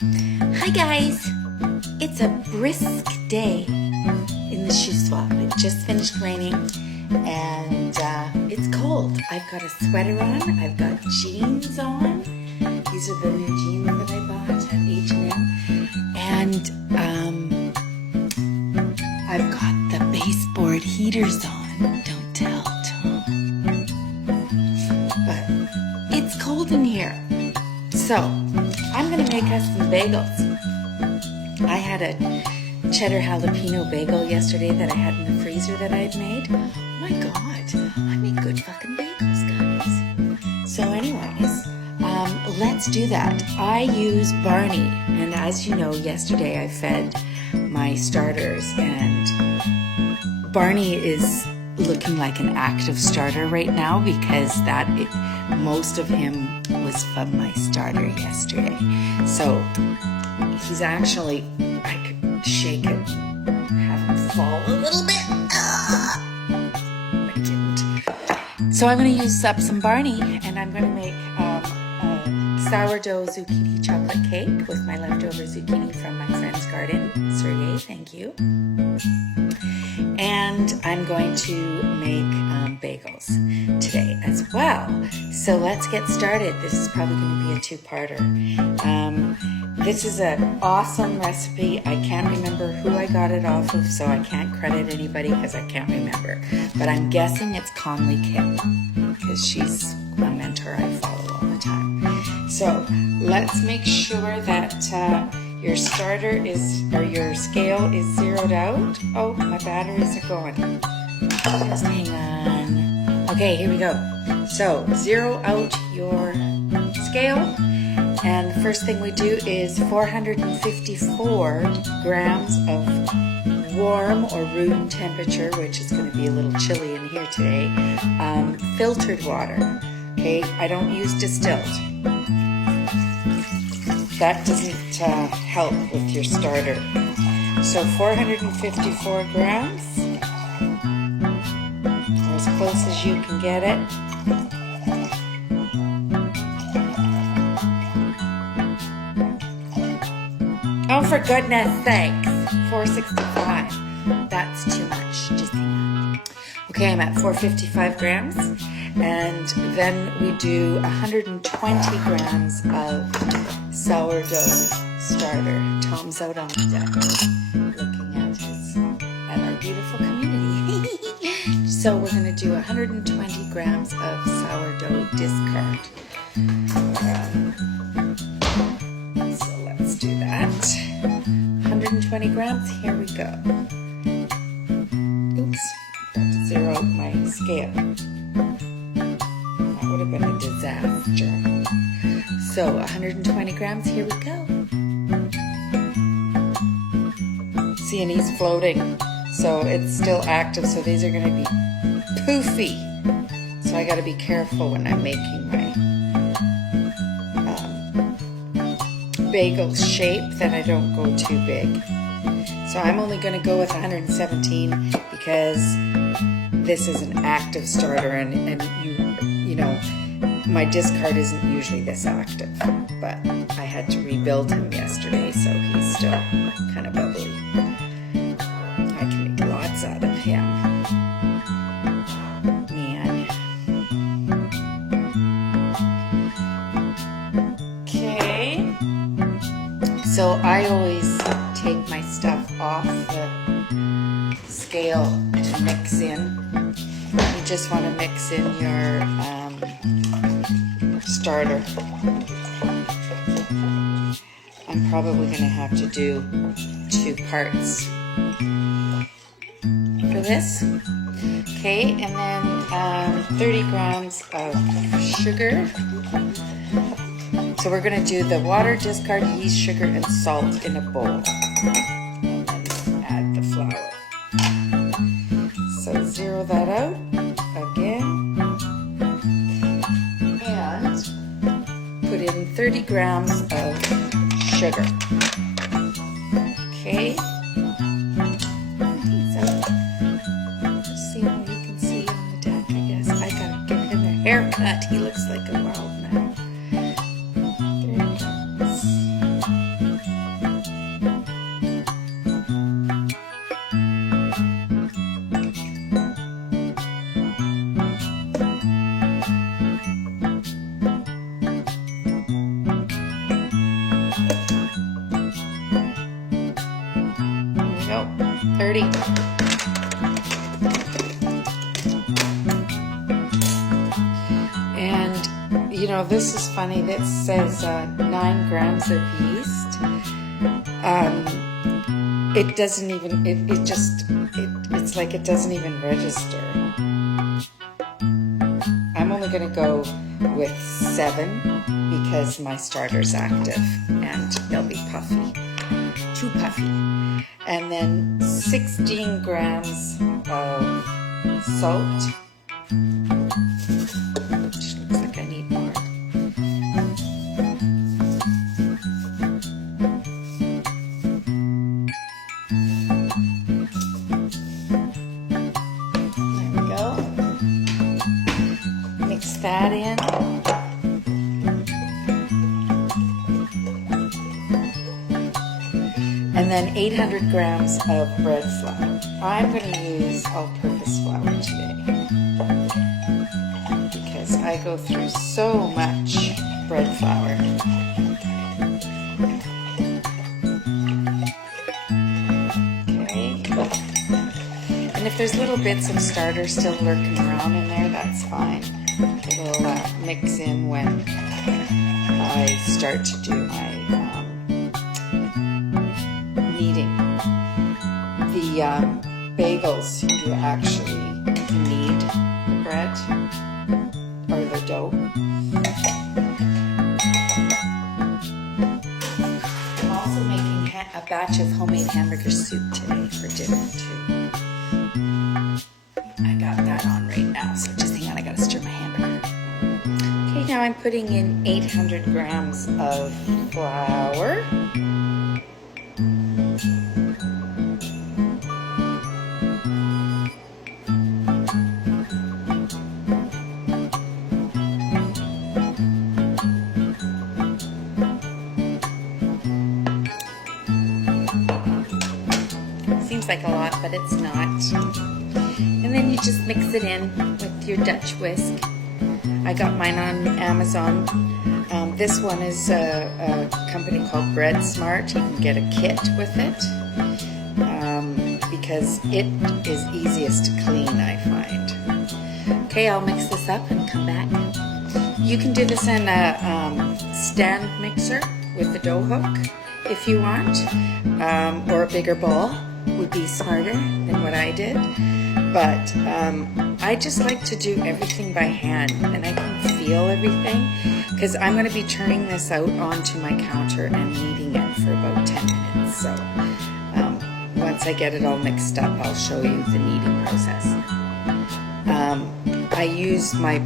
Hi guys! It's a brisk day in the shoe swap. It just finished raining and it's cold. I've got a sweater on, I've got jeans on. These are the new jeans that I bought at H&M. And I've got the baseboard heaters on. Don't tell Tom. But it's cold in here. So, I'm going to make us some bagels. I had a cheddar jalapeno bagel yesterday that I had in the freezer that I had made. Oh my god, I make good fucking bagels, guys. So anyways, let's do that. I use Barney, and as you know, yesterday I fed my starters, and Barney is looking like an active starter right now because most of him was from my starter yesterday. So he's actually, I could shake it, have him fall a little bit. I didn't. So I'm going to use up some Barney, and I'm going to make a sourdough zucchini chocolate cake with my leftover zucchini from my friend's garden. Sergey, thank you. And I'm going to make bagels today as well. So let's get started. This is probably going to be a two-parter. This is an awesome recipe. I can't remember who I got it off of, so I can't credit anybody because I can't remember. But I'm guessing it's Conley Kim because she's a mentor I follow all the time. So let's make sure that your starter is, or your scale is zeroed out. Oh, my batteries are going. Just hang on. Okay, here we go. So, zero out your scale. And the first thing we do is 454 grams of warm or room temperature, which is going to be a little chilly in here today, filtered water. Okay, I don't use distilled. That doesn't help with your starter. So 454 grams, or as close as you can get it. Oh, for goodness sakes, 465. That's too much. Just hang on. Okay, I'm at 455 grams. And then we do 120 grams of sourdough starter. Tom's out on the deck looking at our beautiful community. So we're going to do 120 grams of sourdough discard. So let's do that. 120 grams, here we go. Oops, got to zero out my scale. That would have been a disaster. So 120 grams, here we go. See, and he's floating, so it's still active, so these are going to be poofy. So I got to be careful when I'm making my bagel shape that I don't go too big. So I'm only going to go with 117 because this is an active starter, and you know, my discard isn't usually this active, but I had to rebuild him yesterday, so he's still kind of bubbly. I can make lots out of him. Man. Okay. So I always take my stuff off the scale to mix in. You just want to mix in your starter. I'm probably going to have to do 2 parts for this. Okay, and then 30 grams of sugar. So we're going to do the water, discard, yeast, sugar, and salt in a bowl. And then add the flour. So zero that out again. Put in 30 grams of sugar. Okay. So, just see what you can see on the deck, I guess. I gotta give him a haircut. He looks like a wild man. There he goes. ready. And, you know, this is funny. This says 9 grams of yeast. It doesn't even, it's like it doesn't even register. I'm only going to go with 7 because my starter's active and they'll be puffy. Too puffy. And then 16 grams of salt. Which looks like I need more. There we go. Mix that in. And then 800 grams of bread flour. I'm going to use all-purpose flour today because I go through so much bread flour. Okay. And if there's little bits of starter still lurking around in there, that's fine. It'll mix in when I start to do my kneading. The bagels, you actually knead the bread or the dough. I'm also making a batch of homemade hamburger soup today for dinner too. I got that on right now, so just hang on, I gotta stir my hamburger. Okay, now I'm putting in 800 grams of flour. Seems like a lot, but it's not. And then you just mix it in with your Dutch whisk. I got mine on Amazon. This one is a company called Bread Smart. You can get a kit with it because it is easiest to clean, I find. Okay, I'll mix this up and come back. You can do this in a stand mixer with the dough hook if you want, or a bigger bowl would be smarter than what I did. But I just like to do everything by hand, and I can feel everything because I'm going to be turning this out onto my counter and kneading it for about 10 minutes. So once I get it all mixed up, I'll show you the kneading process. I use my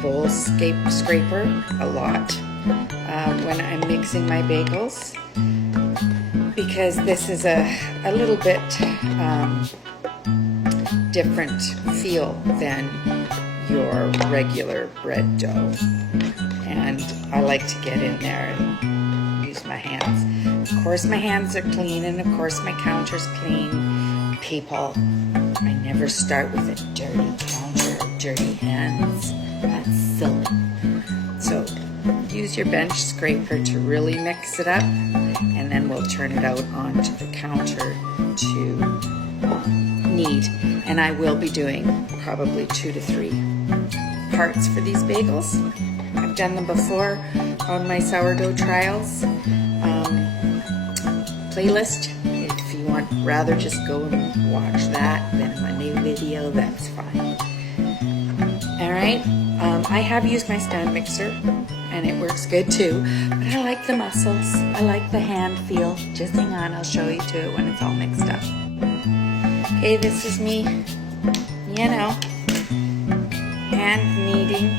bowl scraper a lot when I'm mixing my bagels, because this is a little bit different feel than your regular bread dough, and I like to get in there and use my hands. Of course my hands are clean, and of course my counter's clean. People, I never start with a dirty counter or dirty hands. That's silly. So use your bench scraper to really mix it up, and then we'll turn it out onto the counter to knead. And I will be doing probably 2 to 3 parts for these bagels. I've done them before on my sourdough trials playlist. If you want rather just go and watch that than my new video, that's fine. Alright, I have used my stand mixer and it works good too, but I like the muscles, I like the hand feel. Just hang on, I'll show you too when it's all mixed up. Okay, this is me, you know, hand kneading.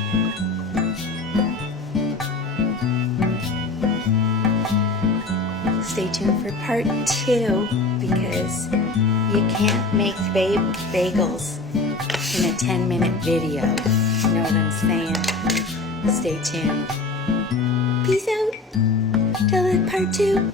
Stay tuned for part 2, because you can't make bagels in a 10-minute video. You know what I'm saying? Stay tuned. Peace out till part 2.